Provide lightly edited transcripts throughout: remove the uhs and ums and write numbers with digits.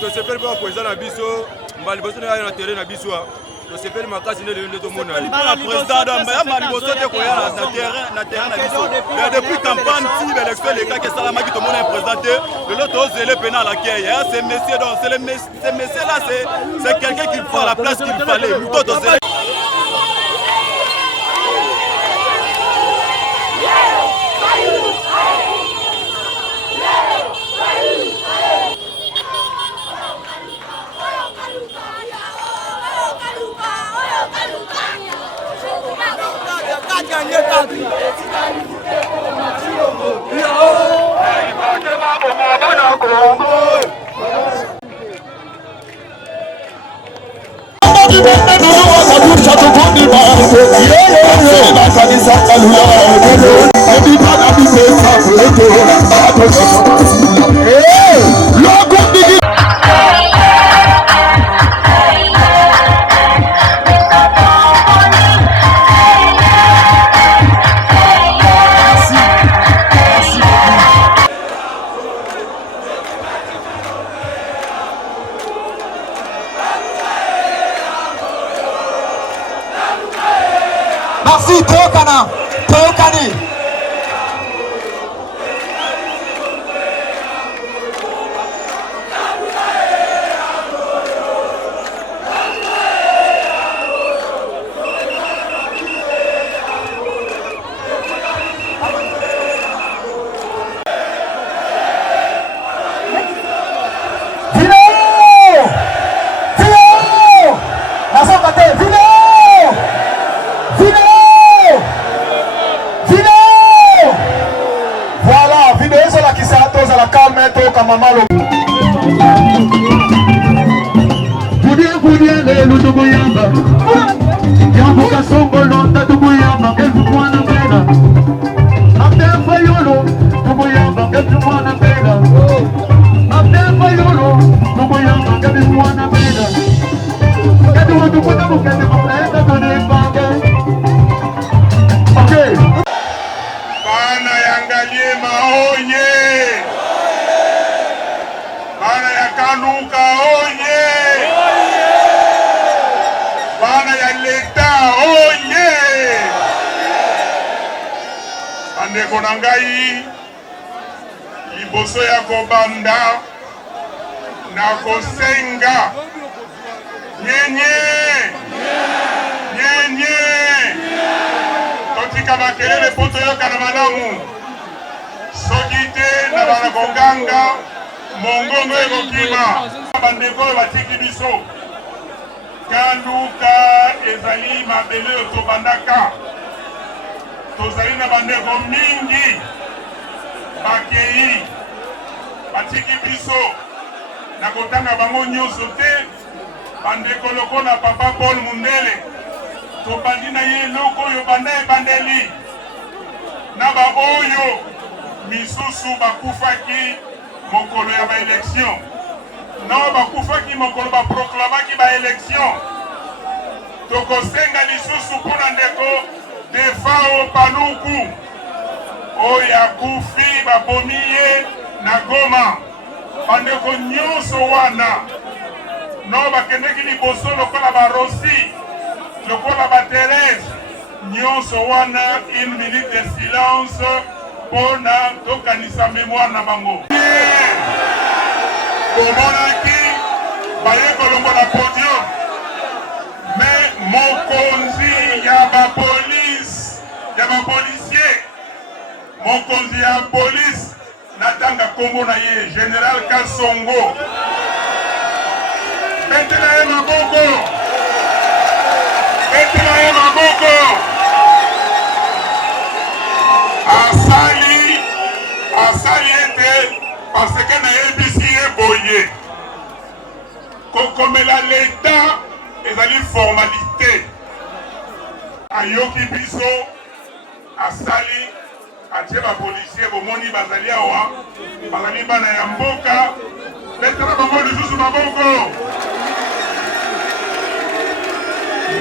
To sepeli kwa kweza na biso mbali boso na na terrain na biso to sepeli makasi ne le to mona la président d'amba mbali boso te ko ya na terrain na biso depuis campagne si l'élection les cas que salama qui to mona présenté le lot zélé pénal à Kiev c'est monsieur donc c'est monsieur là c'est quelqu'un qui prend la place qu'il fallait nous to zélé Merci, Teokana, Teokani. Ndeko na ngai liboso ya kobanda na kosenga nyenye totika makelele po toyokana malamu soki te na bana koganga mongongo ekokima bandeko oyo batiki biso kanduka ezali mabele oyo tobandaka tozali na bandeko mingi bakei batiki biso na kotanga bango nyonso te bandeko lokola papa Paul Mundele tobandi na ye eloko oyo banda ebandeli na baoyo misusu bakufaki mokolo ya baelektio na bakufaki mokolo baproklamaki baelektio tokosenga lisusu mpona ndeko Defao Paluku oyo akufi babomi ye na Goma bandeko nyonso wana no bakendeki liboso lokola barosi lokola baterese nyonso wana une minute de silence mpona tokanisa mémoire na bango komonaki baye kolongola podium mais mokonzi ya bapolisier mokonzi ya police natanga kombo na ye Général Kasongo betela ye maboko asali ete parce que na yebisi ye boye kokomela l'État ezali formalité ayoki biso atie bapolisier bomoni bazali awa bazali bana ya mboka betala bango lisusu maboko.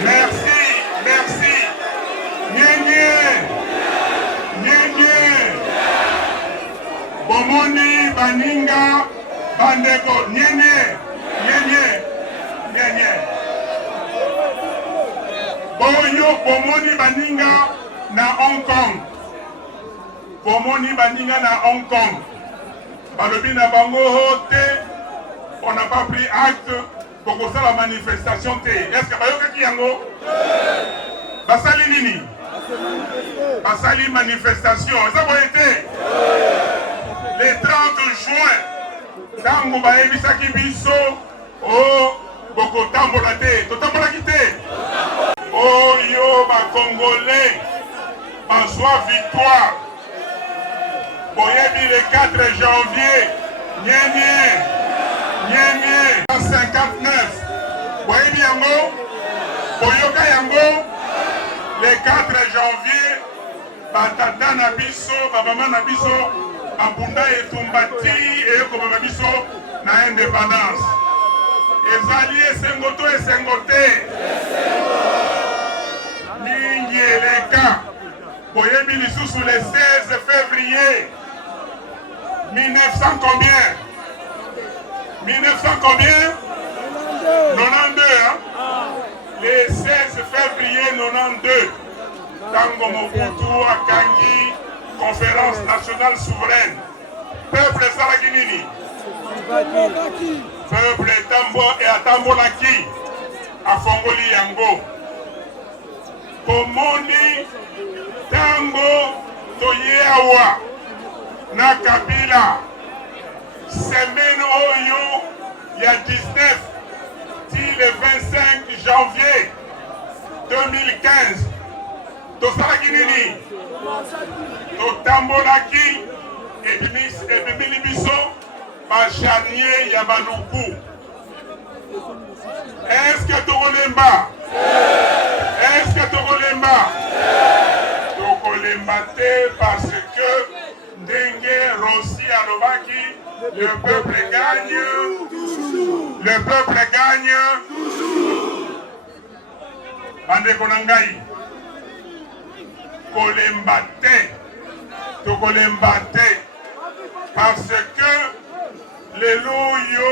Merci, merci. Nyenye bomoni baninga bandeko nyenye boyo bomoni baninga na Hong Kong. Bomoni baninga na Hong Kong. Balobi na bango te, on n'a pas pris acte pour que ça la manifestation te. Est-ce que bayokaki yango? Basali nini? Basali manifestation. Ça va été le 30 juin. Tango bayebisaki biso o boko tambola te. Totambola kite. Oh yo ba Congolais. Bazwa victoire. Boyebi le 4 janvier. Nyenye 59. Boyebi yango. Boyoka yango. Le 4 janvier. Batata na biso, babama na biso, abunda etumbati eyoko baba biso na indépendance. Ezali esengoto esengote. Mingi eleka. Boyebi lisusu le 16 février 1900 combien? 1900 combien? 92 hein? Le 16 février 92 Tango Mobutu akangi conférence nationale souveraine. Peuple ezalaki nini? Peuple atambolaki afongoli yango. Komoni tango toye awa na Kabila semaine oyo ya 19 ti le 25 janvier 2015 tosalaki nini? Totambolaki ebimili biso bacharnier ya baluku. Est-ce que tokolemba? Est-ce que tokolemba? Tokolemba te parce que ndenge Rossi alobaki le peuple gagne toujours. Le peuple gagne toujours. Bandeko na ngai kolemba te, tokolemba te parce que lelo yo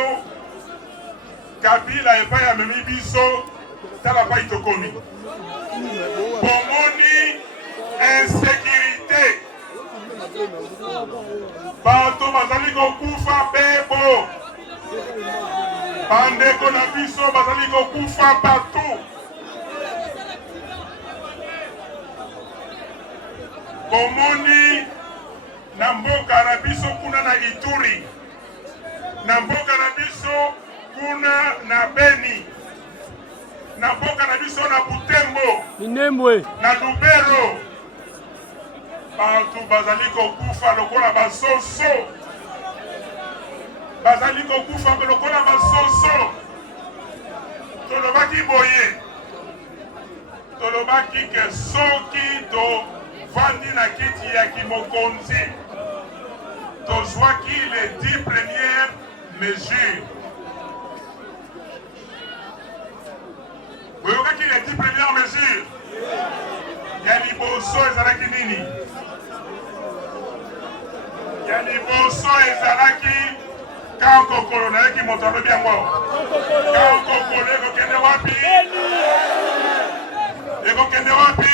Kabila epai amemi biso tala pai tokomi bomoni insécurité bato bazali kokufa bebo bandeko na biso bazali kokufa partout. Bomoni na mboka na biso kuna na Ituri, na mboka na biso kuna na Beni, na mboka na biso na Butembo, Minembwe, na Lubero, bantu bazali kokufa lokola basoso, bazali kokufa lokola basoso. Tolobaki boye, tolobaki ke soki to vandi na kiti ya kimokonzi tozwaki les 10 premières mesures. Boyokaki les 10 premières mesures ya liboso ezalaki nini? Ya liboso ezalaki kankokolo nayaki moto alobi yango kankokolo ekokende wapi? Ekokende wapi?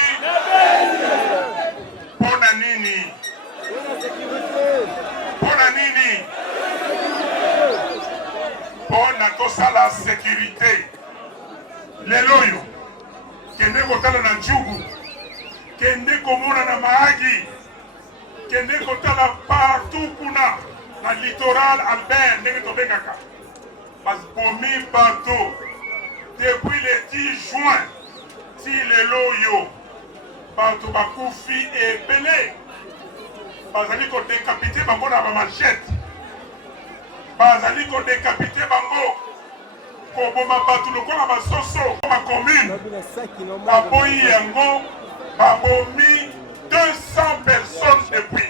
Pona nini? Pona nini? Pona tosala sécurité. Lelo yo kende kotala na Njugu, kende komona na Mahagi, kende kotala partout kuna na littoral Albert ndenge tobengaka bapomi bateau depuis le 10 juin ti lelo yo bato bakufi ebele bazali kodekapite bango na bamachete, bazali kodekapite bango koboma bato lokola basoso bacommune baboyi yango babomi 200 personnes depuis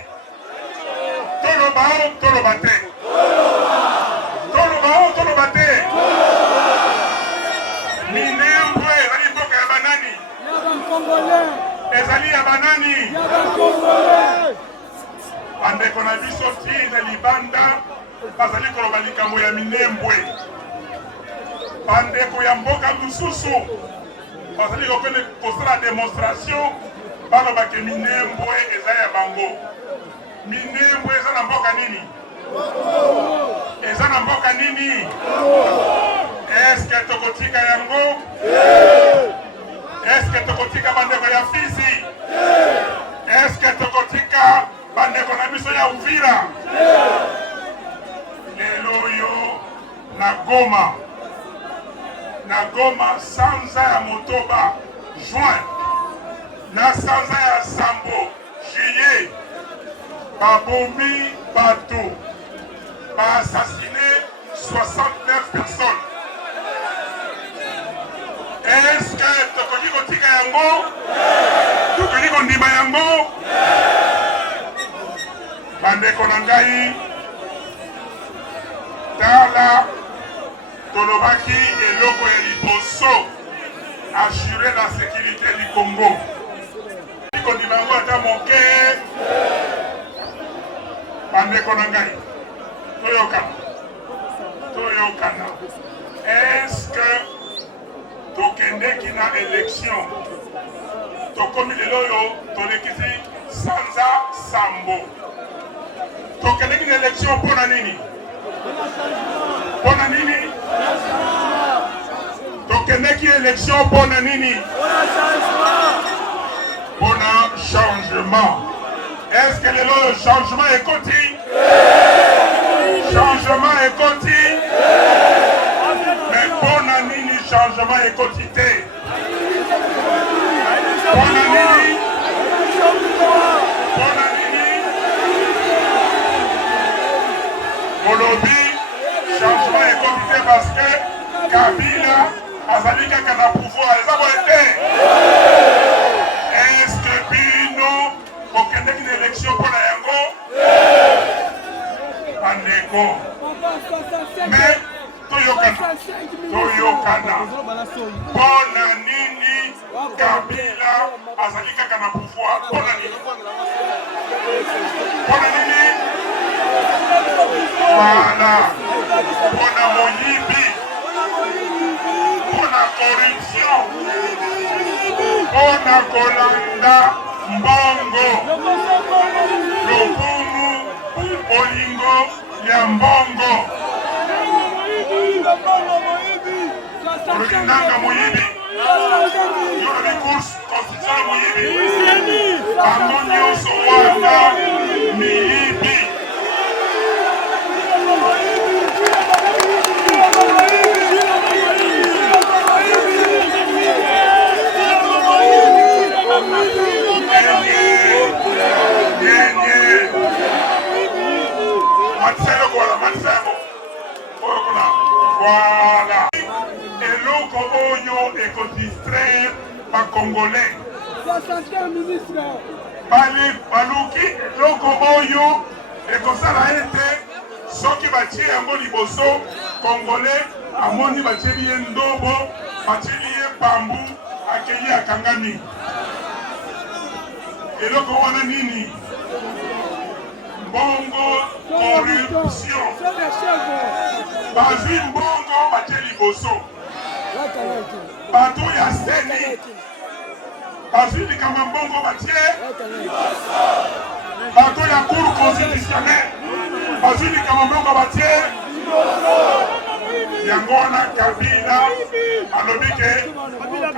bandeko na biso tina libanda bazali koloba likambo ya minembwe. Bandeko ya mboka mosusu bazali kokende kosala demonstration balobake minembwe eza ya bango. Minembwe eza na mboka nini? Eza na mboka nini? Eske tokotika yango? Eske tokotika bandeko ya Fizi? Eske tokotika bandeko na biso ya Uvira? Lelo yo na Goma sanza ya Motoba juin na sanza ya Sambo juillet babomi bato assassiné 69 personnes. Est-ce que tokoki kotika yango? Tokoki kondima yango? Bandeko na ngai tala tolobaki eloko ya liboso assurer la sécurité du Congo. Kondima yango ata moke. Bandeko na ngai toyokana. Est-ce que tokendeki na élection tokomi lelo yo tolekisi sanza Sambo tokendeki na élection mpona nini? Mpona nini? Tokendeki élection mpona nini? Mpona changement. Est-ce que le changement est côté? Changement est côté? Mais bon année, changement est quotidien. Bon année. Bon année. Molobi, changement est quotidien parce que Kabila a sali kaka na pouvoir. Les abonnés. Est-ce que Bino kokendeki na élection mpona yango? Bandeko. Mais toyokana mpona nini Kabila azali kaka na pouvoir? Mpona nini? Mpona nini? Voilà. Mpona moyibi, mpona corruption, mpona kolanda mbongo, lokumu olingo ya mbongo. Olindanga moyibi yolo bikourse constitution moyibi bango nyonso wana miyibi. Voilà. Eloko oyo ekodistraire ba Congolais. Baluki eloko oyo ekosala ete soki batie yango liboso Congolais amoni batieli ye ndobo, batieli ye bambu, akei akangami. Eloko wana nini? Mbongo, corruption. Bazwi mbongo batie liboso. Bato ya seni bazwi likambo mbongo batie. Bato ya cour constitutionnelle bazwi likambo mbongo batie. Yango wana Kabila alobi ke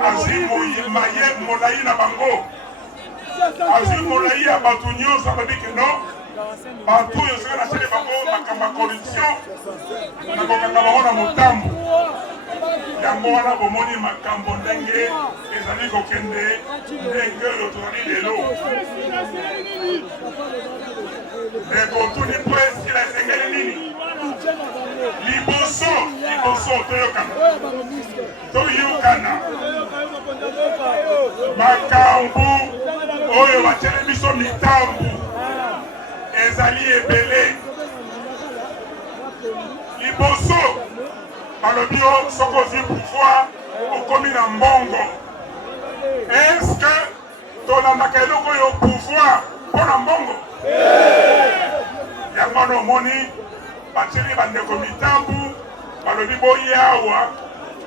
azwi molai na bango, azwi molai ya bato nyonso. Alobi ke non, bato oyo soki nasali bango makambo ya corruption nakokanga bango na motambo. Yango wana bomoni makambo ndenge ezali kokende ndenge oyo tozali lelo. Ekotuni mpo esila esengeli nini? Liboso toyokana makambo oyo batieli biso mitambu ezali ebele. Liboso balobi yo soki ozwi pouvoir okomi na mbongo. Est-ce que tolandaka eloko oyo pouvoir mpo na mbongo? omoni batieli bandeko mitambu balobi boyawa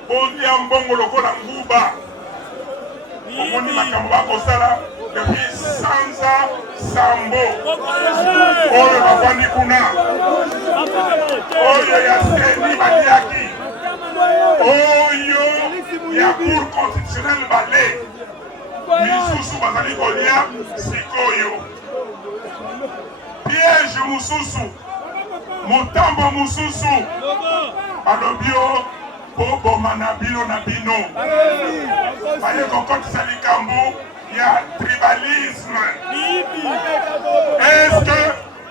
bolia mbongo lokola nguba omoni makambo bakosala depuis sanza sambo oyo bafandi kuna oyo ya seni baliaki oyo ya cour constitutionnel bale misusu bazali kolia sikoyo piège mususu motambo mususu balobi o boboma na bino na bino baye kokotisa likambo ya tribalisme. Est-ce que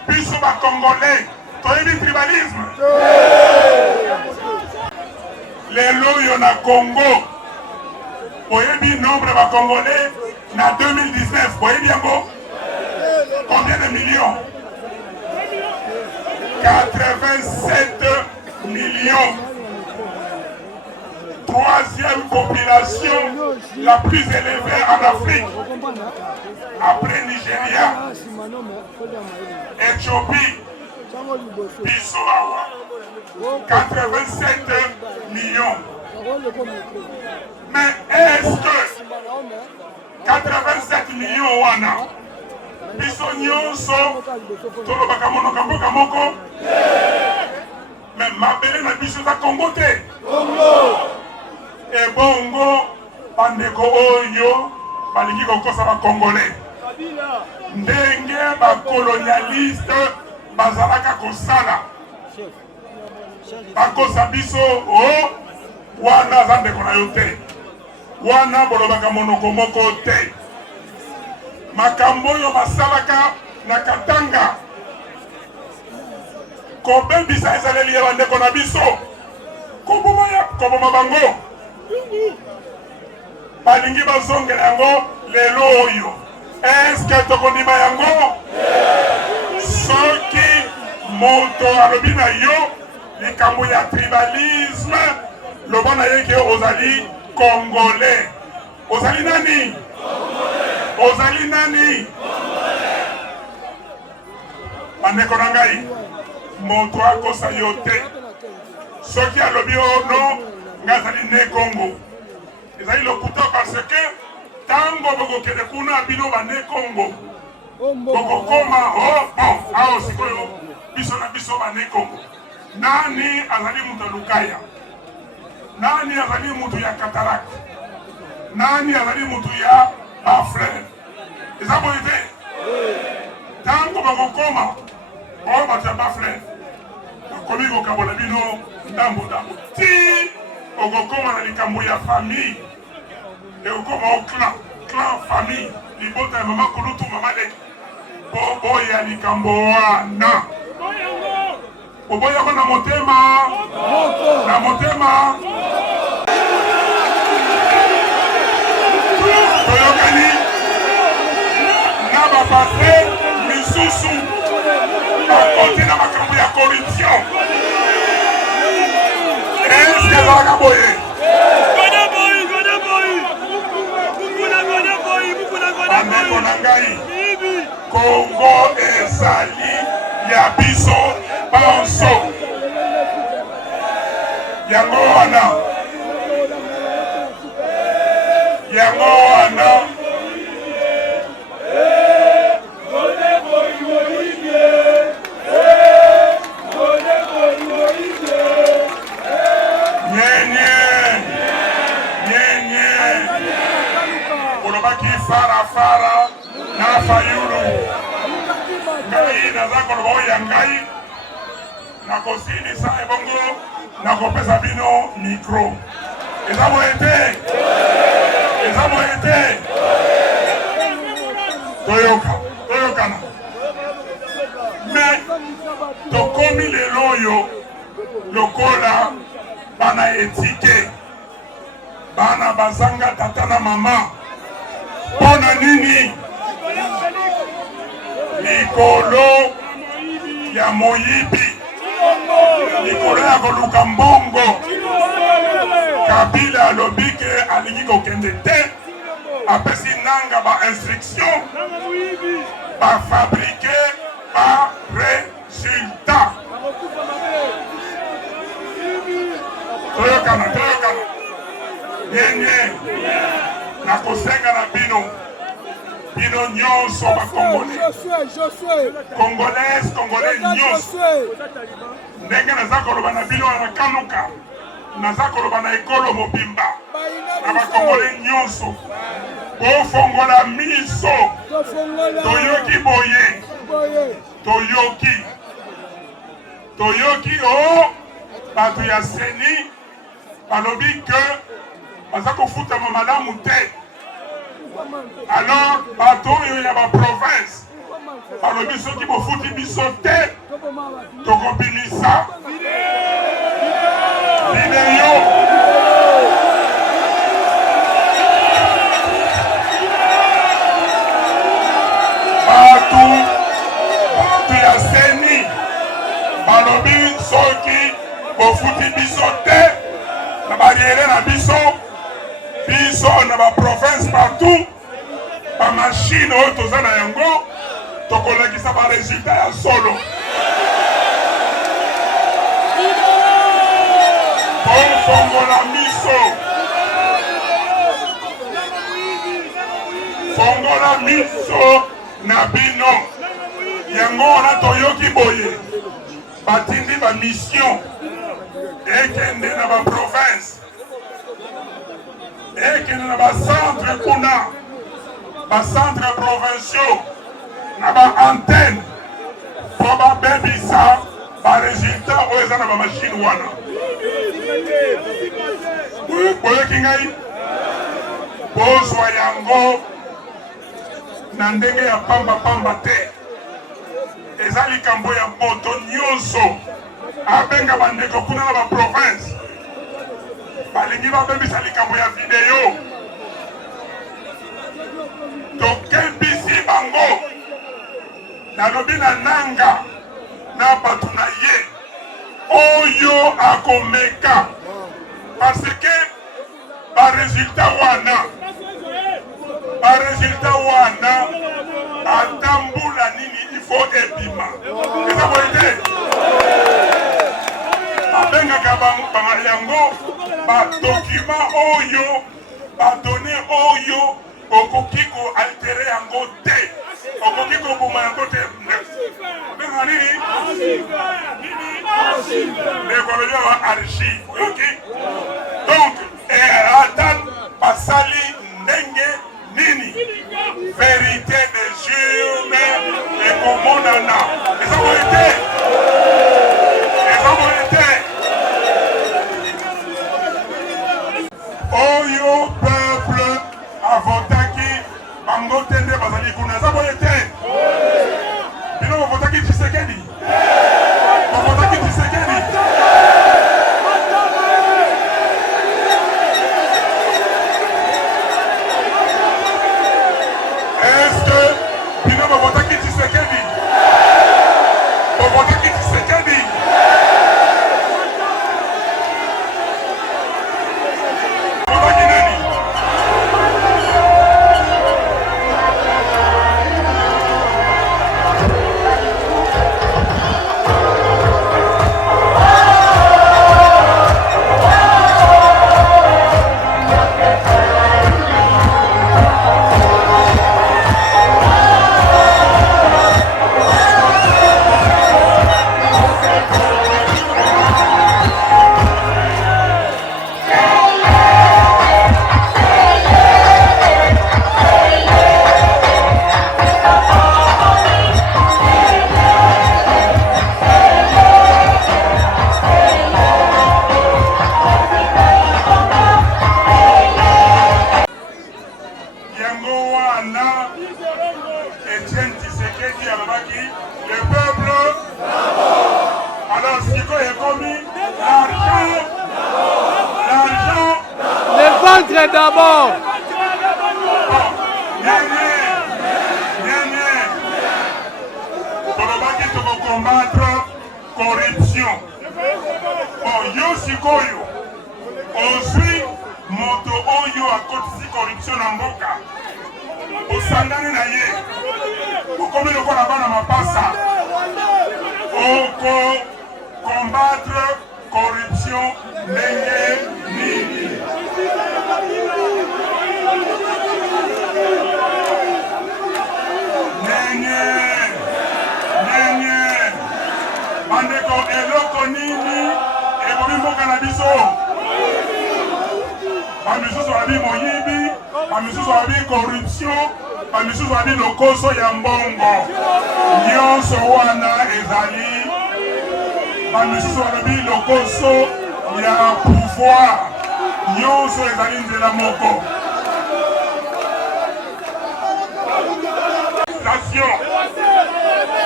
biso bacongolais toyebi tribalisme lelo oyo na Congo boyebi nombre bacongolais na 2019 boyebi yango combien de millions? 87 millions. Troisième population la plus élevée en Afrique. Après Nigeria, Éthiopie, Bissau, 87 millions. Mais est-ce que 87 millions wana biso nyonso tolobaka monoko mboka moko mais mabele na biso eza Congo te ebongo bandeko oyo balingi kokosa bakongolais ndenge bakolonialiste bazalaka kosala bakosa biso o wana aza ndeko na yo te wana bolobaka monoko moko te makambo oyo basalaka na Katanga kobebisa ezaleli ya bandeko na biso koboma bango balingi bazongela yango lelo oyo eske tokondima yango soki moto alobi na yo likambo ya tribalisme loba na ye ke ozali congolais ozali nani ozali nani bandeko na ngai moto akosa yo te soki alobi ono nga azali ne Congo ezali lokuta parce que tango bokokende kuna bino bane Congo bokokoma bon awa sikoyo biso na biso bane Congo nani azali mutu alukaya nani azali mutu ya cataracte nani azali mutu ya bafrere eza boye te tango bakokoma oyo bato ya bafrere bakomi kokabola bino ndambo ti okokoma na likambo ya famille ekokoma o clan famille libota ya mama kulutu mama leki boboya likambo wana boboyako na motema na motema toyokani na bapatre misusu bakote na makambo ya corruption eske ezalaka boye bandeko na ngai Congo ezali ya biso banso yango wana olobaki farafara na fayulu ngai naza koloba oyo ya ngai nakosilisa ebongo nakopesa bino mikro eza boye te toyokana me tokomi lelo oyo lokola bana etike bana bazanga tata na mama mpona nini likolo ya moyibi likolo ya koluka mbongo Kabila alobi ke alingi kokende te apesi nanga ba instruction ba fabriquer ba résultat nyenye na kosenga na bino bino nyonso bakongolais congolais nyonso ndenge naza koloba na bino na kanuka naza koloba na ekolo mobimba na bakongolais nyonso bofongola miso toyoki boye toyoki o bato ya seni balobi ke baza kofutama malamu te. Alors bato oyo ya baprovince balobi soki bofuti biso te tokobimisa video bato ya seni balobi soki bofuti biso te na bariere na biso na baprovince partout bamashine oyo toza na yango tokolakisa baresultat ya solo fongola miso na bino yango wana toyoki boye batindi bamission ekende na baprovince ekende na bacentre kuna bacentre provinciaux na baantenne po babebisa baresultat oyo eza na bamashine wana boyoki ngai bozwa yango na ndenge ya pamba te eza likambo ya moto nyonso abenga bandeko kuna na baprovince balingi babebisa likambo ya video tokebisi bango nalobi na nanga na bato na ye oyo akomeka parce que baresultat wana atambula nini ifo ebima eza boye te babengaka yango badokima oyo badone oyo okoki koaltere yango te okoki koboma yango te benga nini lekolobi awa archive oyoki donc ata basali ndenge nini vérité de jurne ekomonana eza boye te oyo peuple avotaki bango te nde bazali kuna eza boye te bino bavotaki Tshisekedi d'abord. Combattre corruption. Yo sikoyo ozwi moto oyo akotisi corruption na mboka osangani na ye okomi lokola bana mapasa oko combattre corruption ndenge nini bamisusu babi corruption, bamisusu babi lokoso ya mbongo. Nyonso wana ezali bamisusu babi lokoso ya pouvoir. Nyonso ezali nzela moko.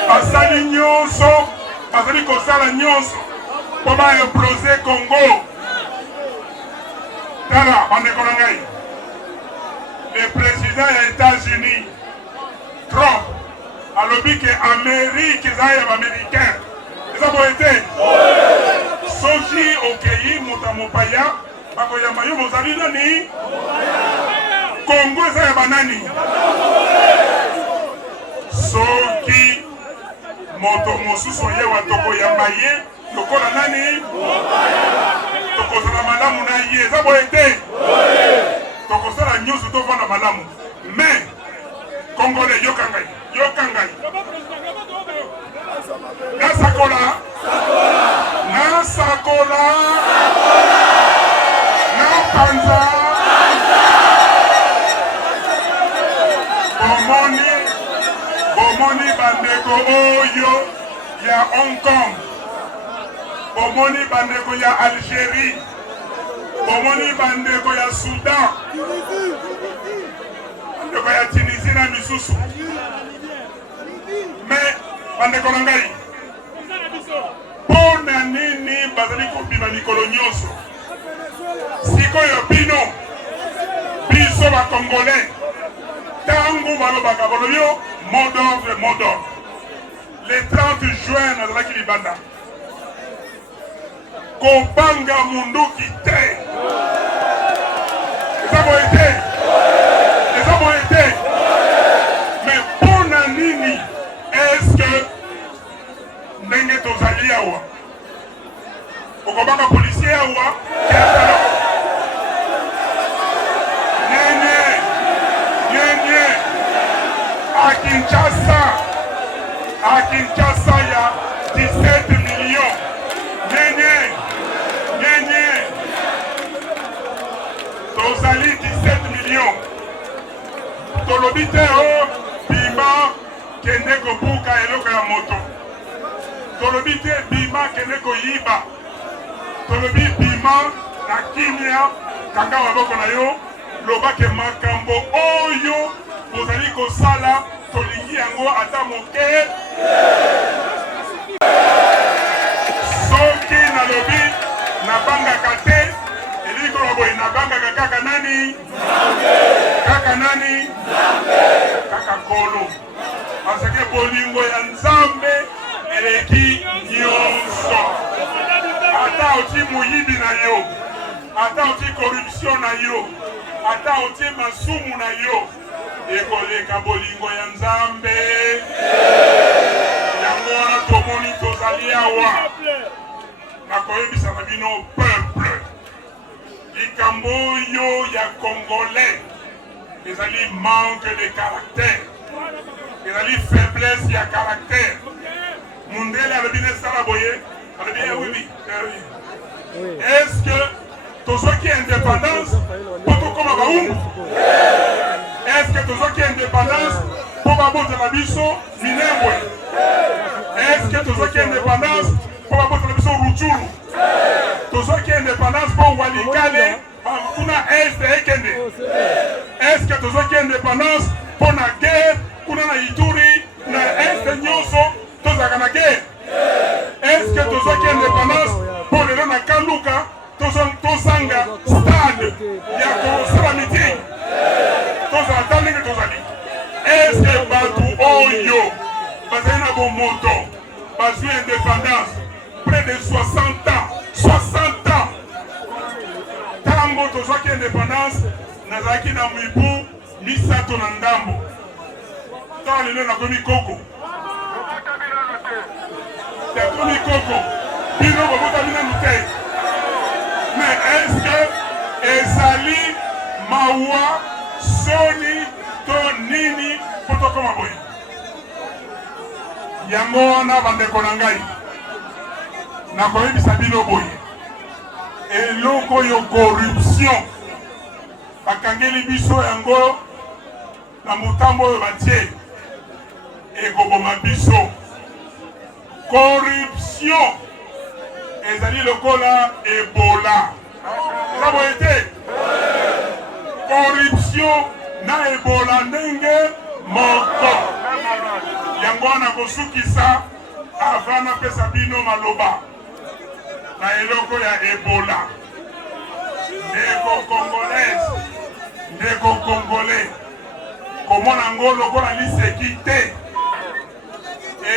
Basali nyonso, basali kosala nyonso po baimplose Congo. Tala bandeko na ngai, le président ya États-Unis Trump alobi ke Amérique eza ya baaméricain. Eza boye te? Soki okeyi moto mopaya bakoyamba yo mozali nani? Congo eza ya banani? Soki moto mosusu yewa tokoyamba ye lokola nani? Tokozala malamu na ye. Eza boye te? Tokozala nyonso tovanda malamu. Mais Congolais yoka ngai, yoka ngai. Nasakola, nasakola, napanza, bomoni bandeko oyo ya Hong Kong, bomoni bandeko ya Algérie, bomoni bandeko ya Soudan, bandeko ya Tunisie na misusu. Mais bandeko na ngai, pona nini bazali kobima mikolo nyonso? Sikoyo bino biso ba Congolais tangu balobaka bolobio mot d'ordre, mot d'ordre. Le 30 juin nazalaki libanda kobanga munduki te. Eza boye te? Eza boye te? Mais pona nini eske ndenge tozali awa okobanga policier awa kesala nyenye à Kinshasa ya 17 millions nyenye tozali 17 millions tolobi te o bima kende kobuka eloko ya moto, tolobi te bima kende koyiba, tolobi bima na kimia kanga maboko na yo lobake makambo oyo bozali kosala tolingi yango ata moke. Soki nalobi nabangaka te elikolo boye nabangaka kaka nani? Kaka nani? Kaka Kolo. Parce que bolingo ya Nzambe eleki nyonso. Ata oti moyibi na yo, ata oti corruption na yo, ata oti masumu na yo, ekoleka bolingo ya Nzambe. Yango wana tomoni tozali awa nakoyebisa na bino peuple likambo oyo ya Congolais ezali manque de caractère, ezali faiblesse ya caractère. Mundele alobi nesala boye alobi oui. Est-ce que tozoki indépendance po tokoma baumbu? Est-ce que tozoki indépendance po babotela biso Minembwe? Est-ce que tozoki indépendance po babotela biso Rutshuru? Tozoki indépendance po Walikale kuna este ekende? Est-ce que tozoki indépendance po na guerre kuna na Ituri na este nyonso tozaka na guerre? Est-ce que tozoki indépendance po lelo na Kanduka tozanga stade ya kosala meeting? Tozala ndenge tozali. Est-ce que batu oyo bazali na bomoto bazwi indépendance près de 60 ans? 60 ans tango tozwaki indépendance nazalaki na mibu misato na ndambo. Ntango lelo nakomi koko nakomi koko bino bobotami nanu te. Mais est-ce que ezali mawa soni to nini po tokoma boye? Yango wana bandeko na ngai nakoyebisa bino boye eloko yo corruption bakangeli biso yango na motambo oyo batie ekoboma biso. Corruption ezali lokola Ebola. Eza boye te? Corruption na Ebola ndenge moko. Yango wana kosukisa avant napesa bino maloba na eloko ya Ebola. Ndeko Congolaise, ndeko Congolais, komona ngo lokola liseki te.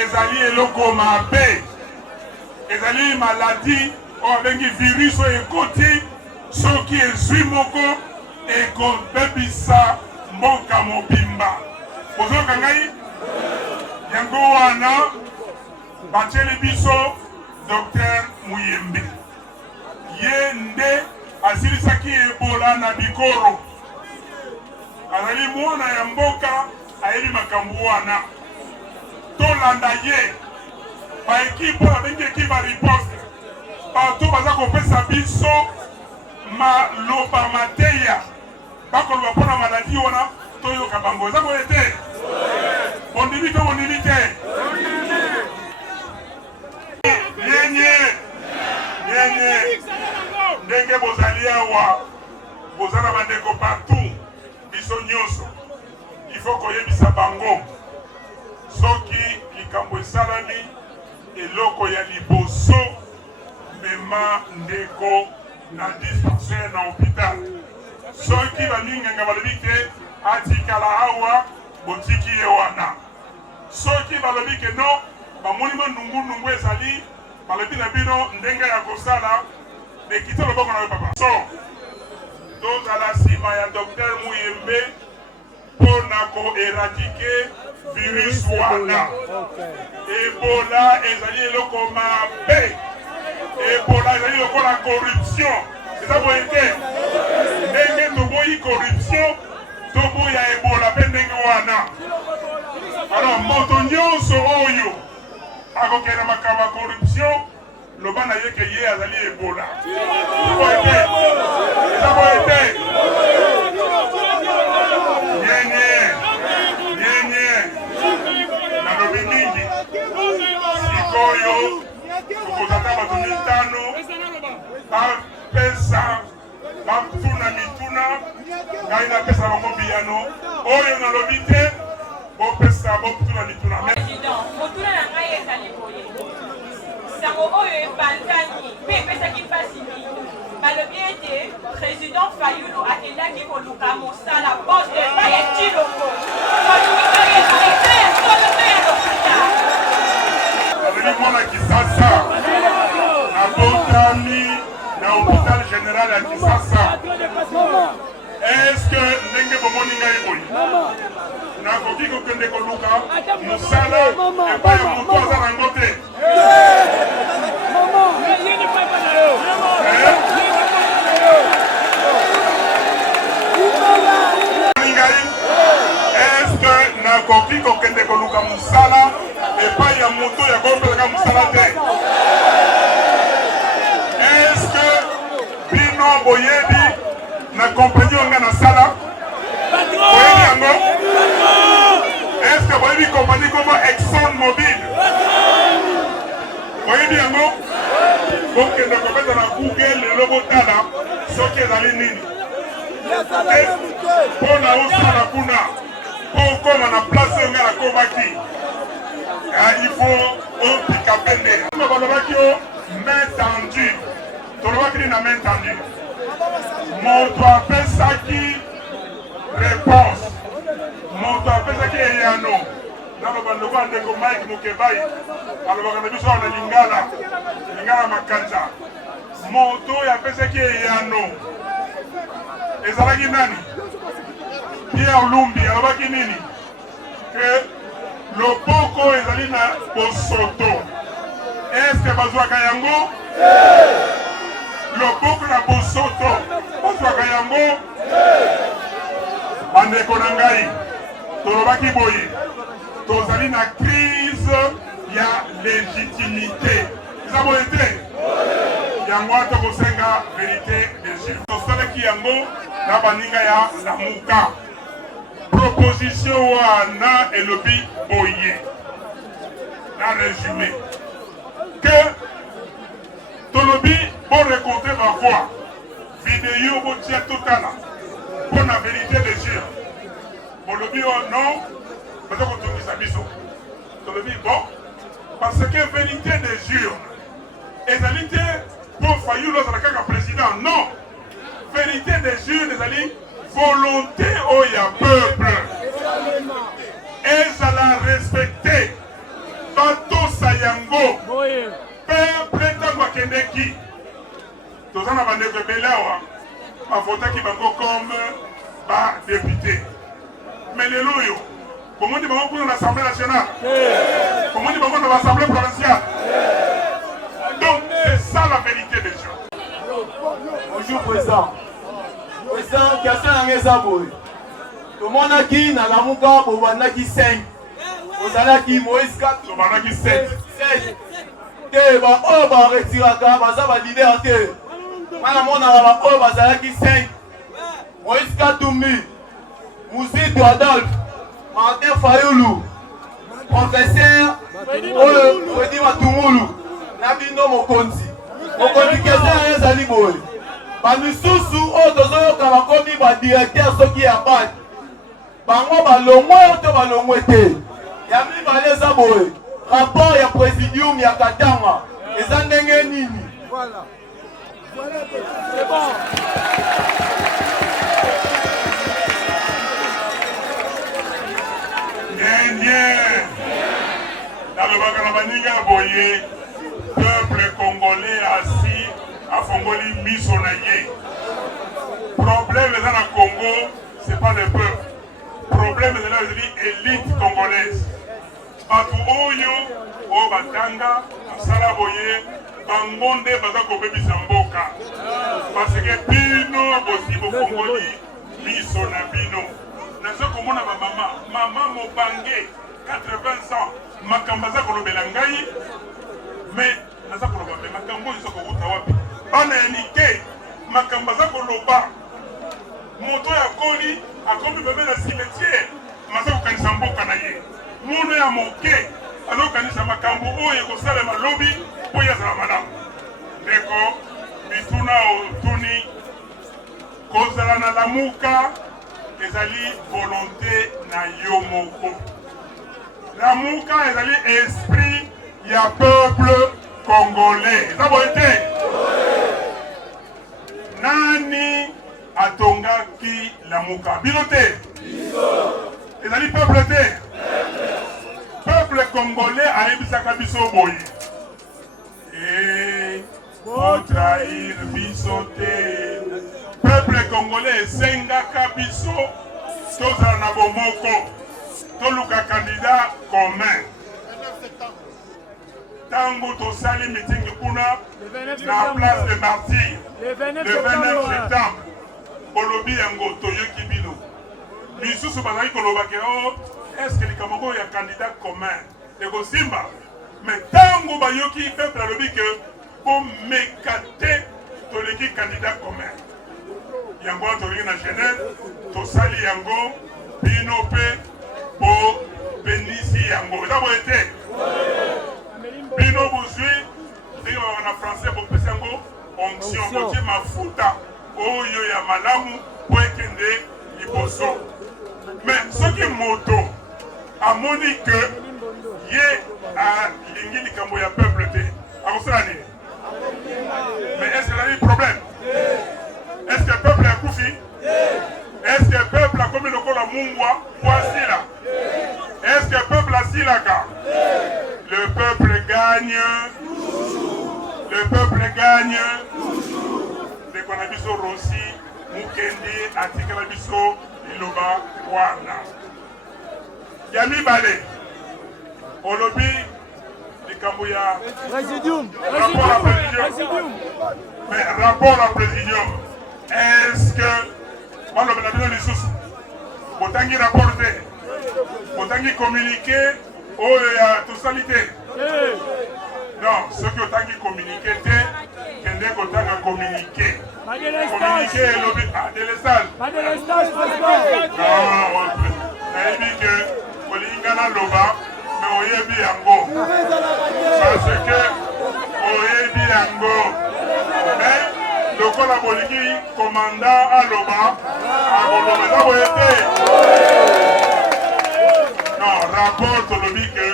Ezali eloko mabe, ezali maladi oyo abengi virus oyo ekoti soki ezwi moko ekobebisa mboka mobimba. Ozoyoka ngai? Yango wana batieli biso Dr Muyembe, ye nde asilisaki Ebola na Bikoro. Azali mwana ya mboka ayebi makambo wana. Tolanda ye baekipe abengi ekipe ya riposte bato baza kopesa biso maloba mateya bakoloba mpona maladi wana toyoka bango. Eza boye te? Bondimi to bondimi te? Nyenye ndenge bozali awa boza na bandeko partout biso nyonso ifo koyebisa bango soki likambo esalami eloko ya liboso mema ndeko na dispensaire na hôpital. Soki balinganga balobi te atikala awa botiki ye wana. Soki balobi ke no bamoni nungu ezali balobi na bino ndenge ya kosala ekite loboko na yo papa. So tozala nsima ya Dr Muyembe mpona koeradike virus wana. Ebola ezali eloko mabe. Ebola ezali lokola corruption. Eza boye te? Ndenge toboyi corruption toboya Ebola mpe ndenge wana. Alors moto nyonso oyo akokende makambo ya corruption loba na ye ke ye azali Ebola. Eza boye te? Eza boye te? Nalobi mingi sikoyo tokozata bato mitano bapesa batuna mituna ngai napesa bango biyano oyo nalobi te bopesa botuna mituna. motuna na ngai ezali boye sango oyo epanzani mpe epesaki mpasi mingi balobi ete président Fayulu akendaki koluka mosala poste epai etilongo azali mwana Kisasa na botami na hôpital général ya Kisasa. Est-ce que ndenge bomoni ngai boye nakoki kokende koluka mosala epai ya moto aza nango te? Est-ce nakoki kokende koluka mosala epai ya moto ya kopelaka mosala te? Est-ce bino boyebi na kompagnie onga na sala boyebi yango? Est-ce boyebi kompagnie komo Exxon Mobil boyebi yango? Bokende kopesa na Google lelo botala soki ezali nini mpona osala kuna po okoma na place oyo nga nakomaki. Il faut opika pende balobaki o main tendue. Tolobaki nini na main tendue? Moto apesaki réponse, moto apesaki eyano. Naloba ndeko ya ndeko Mike Mukebai alobaka na biso wana lingala makanja. Moto oyo apesaki eyano ezalaki nani? Pierre Lumbi alobaki nini? Que loboko ezali na bosoto. Est-ce bazwaka yango? Loboko na bosoto bazwaka yango? Bandeko na ngai tolobaki boye tozali na crise ya légitimité. Eza boye te? Yango ata kosenga vérité des chiffres. Tosalaki yango na baninga ya lamuka. Proposition wana elobi boye. Na résumé. Que tolobi pour rencontrer ma voix. Vidéo pour dire tout à l'heure. Pour la vérité des yeux. Tolobi oh non. Parce que tu dis ça tolobi bon. Parce que vérité des yeux. Ezalité pour Fayulu le président. Non. Vérité des yeux, les alliés. Volonté au ya peuple. Et ça l'a respecté. Bato Sayango. Peuple Tangwa Kendeki. Tous en avant de Belawa. A voté qui va comme député. Mais les loyaux. Comment on dit dans l'Assemblée nationale? Comment on dit dans l'Assemblée provinciale? Donc c'est ça la vérité des gens. Bonjour président. Président, question à Ngezaboy. Tout le monde a qui dans la Mouka, pour qui 5. Vous allez qui Moïse 4. Vous allez qui 7. 7. Que bah oh bah retirer quand bah ça va liberté. Madame on a oh bah ça qui 5. Moïse 4 Toumi. Mouzito Adolphe. Martin Fayoulou. Professeur Freddy Matoumoulou. Nabino Mokonzi. Mokonzi question à Ngezaboy. Bamisusu otozoyoka bakomi badirecteur soki ya bati bango balongwe to balongwe te ya mibale eza boye rapport ya présidium ya Katanga eza ndenge nini? Voilà. C'est bon. Bien. Dans le Bakana Baninga boye, peuple congolais assis à Fongoli Misonaye. Problème dans le Congo, ce n'est pas le peuple. Problème dans l'élite congolaise. Batu Oyo, Obatanga, Salaboye, Bangonde, Bazako Baby Samboka. Parce que Bino, Bosibo Fongoli, Misonabino. N'a ce qu'on a maman Mobangé, 80 ans, Makambaza Kolobelangaï, mais Nasa Koloba, Makambo, ils sont Kouta bana enike makambaza koloba moto ya koli akomi bebe na cimetière masa kokanisa mboka na ye mono ya moke azokanisa makambo oyo ekosalema lobi mpo yazala malamu ndeko bituna otuni kozala na lamuka ezali volonté na yo moko lamuka ezali esprit ya peuple congolais eza boye te nani atongaki lamuka bino te ezali peuple te peuple congolais ayebisaka biso boye otrahir biso te peuple congolais esengaka biso tozala na bomoko toluka candidat commun tango tosali meeting kuna na place de martyr le 29 septembre bolobi yango toyoki bino misusu bazali kolobake o eske likambo ya candidat commun ekosimba mais tango bayoki peuple alobi ke bomeka te toleki candidat commun yango toleki na Genève tosali yango bino mpe bo benisi yango eza boye te bino bozwi ndenge na français bopesa yango onction botie mafuta oyo ya malamu po ekende liboso mais soki moto amoni ke ye alingi likambo ya peuple te akosala nini? Mais est-ce qu'il a eu problème? Est-ce que le peuple a koufi? Est-ce que le peuple a commis le col à Mungwa ou à Sila? Est-ce que le peuple a Silaka? Le peuple gagne. Le peuple gagne. Dès qu'on a vu sur Rossi, Mukendi, Atikala Biso, Iloba, Wana. Yami Bale, Olobi, Likambouya. Présidium. Rapport à présidium. Mais rapport à présidium. Est-ce que. Moi, le Benabino de Sous. Botangi rapporté. Botangi communiqué. Oh, il y a totalité. Non, ceux qui ont communiqué, c'est qu'ils ont communiqué. Communiqué communiqué à délestage. Nayebi que Olingana Loba, mais Oyebi Yango. Parce que Oyebi Yango. Mais le collaborateur commandant à Loba, à Golomeda Boyete. Non, rapport Tolobi que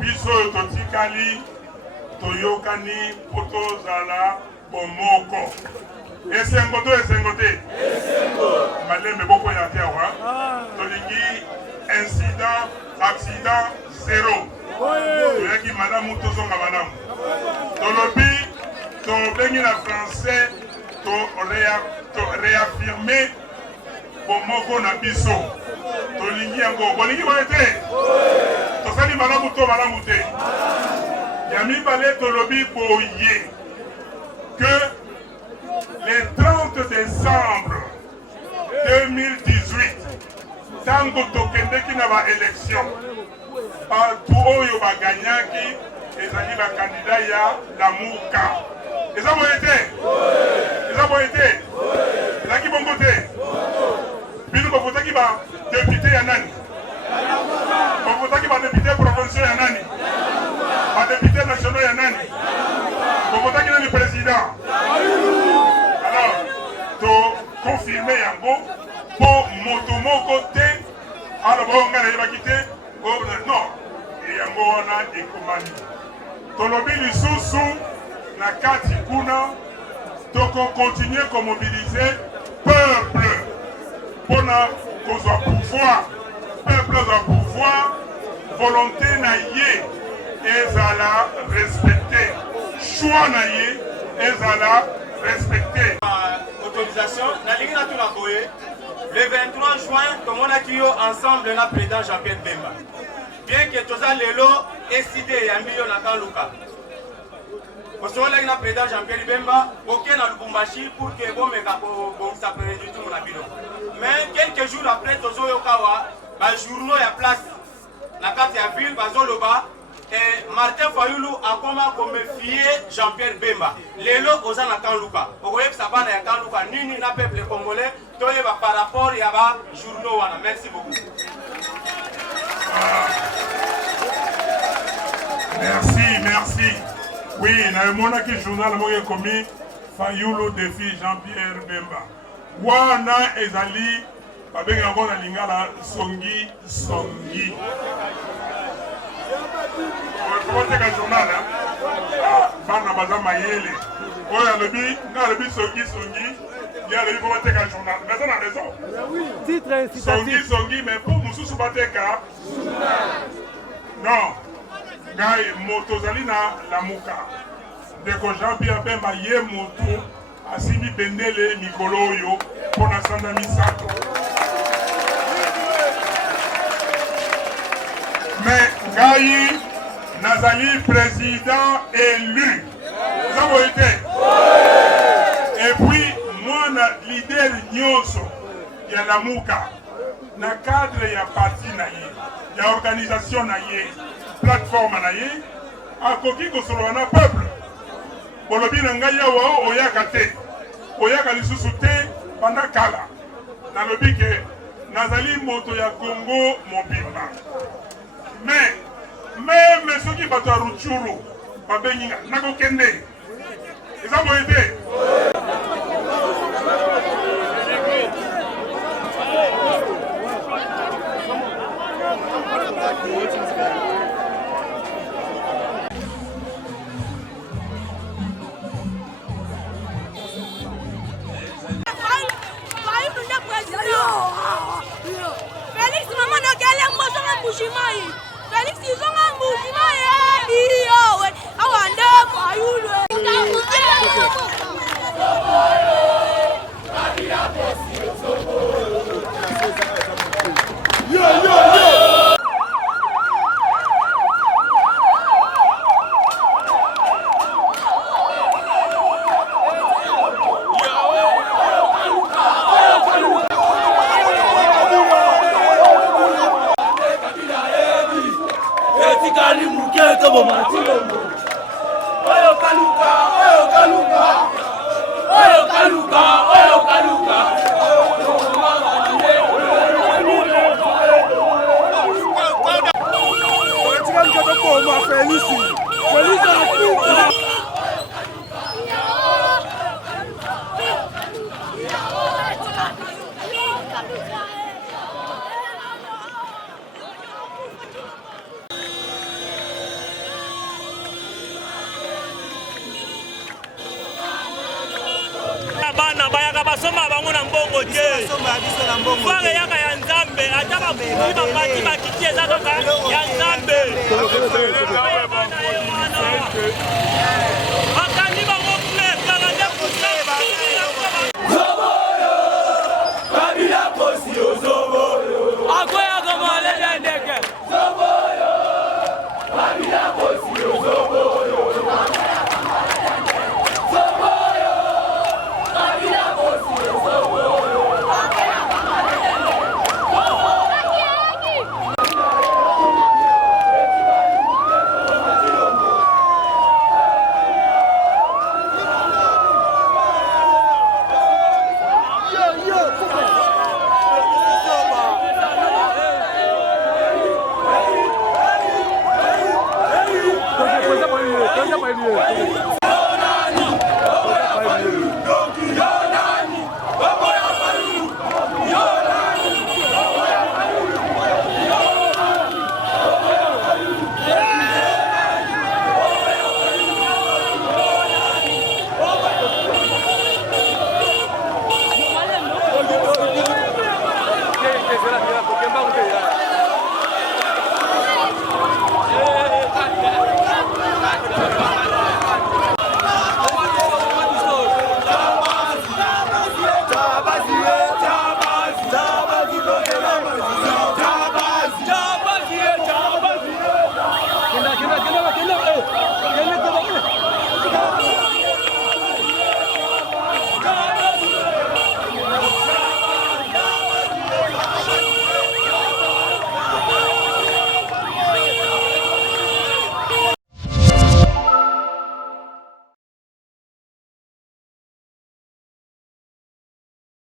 Biso Totikali, Toyokani, Potozala, Bomoko. Esengote. Malembe boko ya terre. Tolingi incident, accident zéro. Toyaki madame tozonga madame. Tolobi, tobengi na français, to réaffirmer bomoko na biso. Tolingi yango. Bolingi boyete. Tosali malamu to malamu te. Yami balé tolobi boye. Que le 30 décembre 2018, tango tokendeki na ba élection, partout oyo ba gagnaki ezali ba candidat ya Lamuka. Eza boyete. Ezaki bongo te. Bino bavotaki ba député ya nani? Bavotaki ba député provinciaux ya nani? Ba député nationaux ya nani? Bavotaki nani président? Alors, to confirmer yango pour motomoko te alors on a bakité non et yango wana ekomani tolobi lisusu na kati kuna to continuer à mobiliser peuple pour na kozwa pouvoir peuple à pouvoir volonté na ye ezala respecter choix na ye ezala respecter. Autorisation, le 23 juin, comme on a dit ensemble, le président Jean-Pierre Bemba. Bien que tout ça, le lot est cité et un million à Luka. Au sol, le président Jean-Pierre Bemba, aucun dans le Bumbashi pour que bon, ça peut réduire tout mon habilo. Mais quelques jours après, tout ça, le journal est à place. La carte à ville, Bazoloba. Et Martin Fayoulou a comment fier Jean-Pierre Bemba. Lélo aux Anakanluka. Vous voyez que ça va dans Kanluka. Nini na peuple congolais. Toi, par rapport à la journaux. Merci beaucoup. Merci. Oui, dans le journal qui commis Fayoulou défi Jean-Pierre Bemba. Wana ezali babenga ngo na lingala songi. Comment est-ce journal bana baza mayele oya lebi na lebi songi ya lebi comment est-ce journal mais ça a raison oui titre songi mais pour mususu bateka non ngai motozali na Lamuka ndeko Jean-Pierre Bemba ye moto asimi bendele mikolo oyo pona sanda misato mais ngai Nazali président élu. Vous avez été. Et puis, moi, leader Nyonso, il y a Lamuka. Dans le cadre, il y a parti, il y a organisation, plateforme, à Koki Kosolwana peuple. Bolobi Nangaya Wao, Oyakate. Oyaka Lissusute, pendant Kala. Dans le but que Nazali Moto ya Congo, Mobimba. Mais, même ceux qui battent à Rutshuru, Babenga, Nagokende, ils ont été. Félix, maman, n'a qu'elle est moi, j'en ai bougé. Félix, ils ont un mouvement et I wonder why you Oyo kaluka, oyo kaluka, oyo kaluka, oyo bana bayaka basomba bango na mbongo te fare yaka ya nzambe ata bapati bakiti eza kaka ya nzambe bakandi bango ple 42% akoyaka malele ndeke